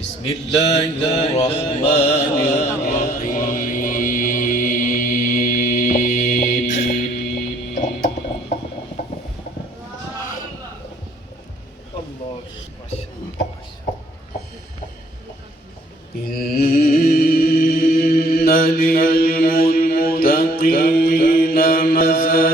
بسم الله الرحمن الرحيم. إن للمتقين مفازا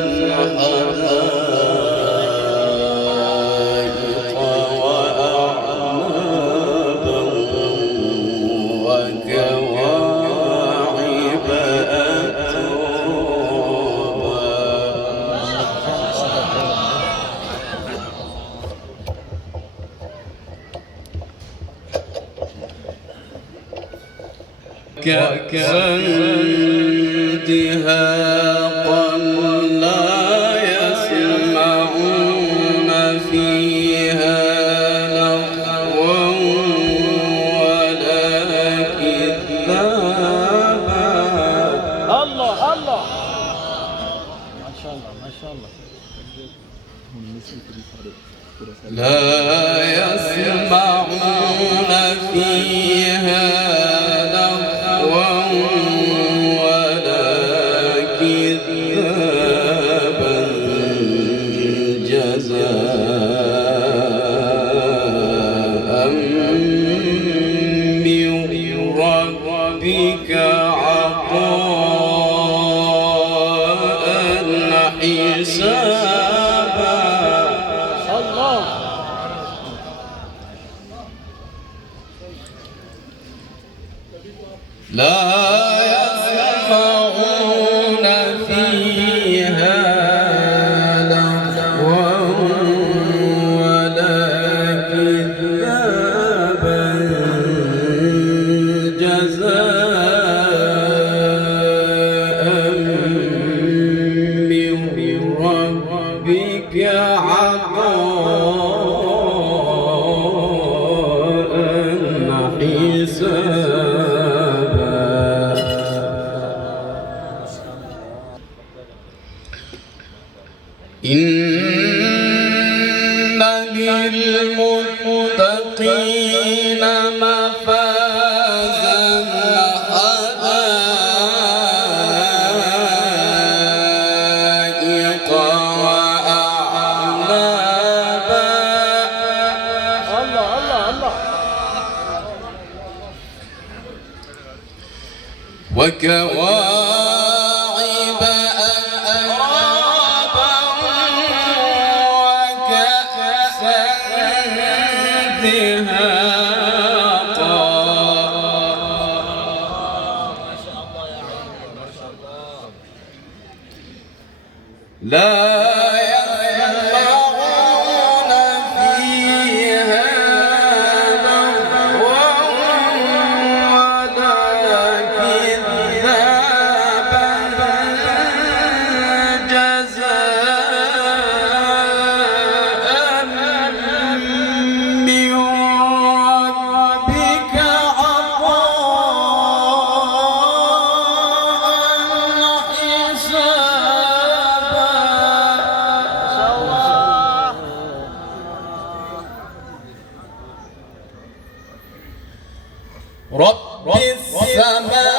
كأسا دهاقا لا يسمعون فيها لغوا ولا كذابا. الله الله ما شاء الله ما شاء الله. لا يسمعون فيها ربك عطاء حسابا. الله لا يسمعون فيها لغوا ولا كذابا ربك عطاء حسابا. إن للمتقين مفازا حدائق وأعنابا. الله الله الله. وكواعب أترابا وكأسا دهاقا. لا يسمعون فيها لغوا ولا كذابا جزاء من ربك عطاء حسابا. رب السماوات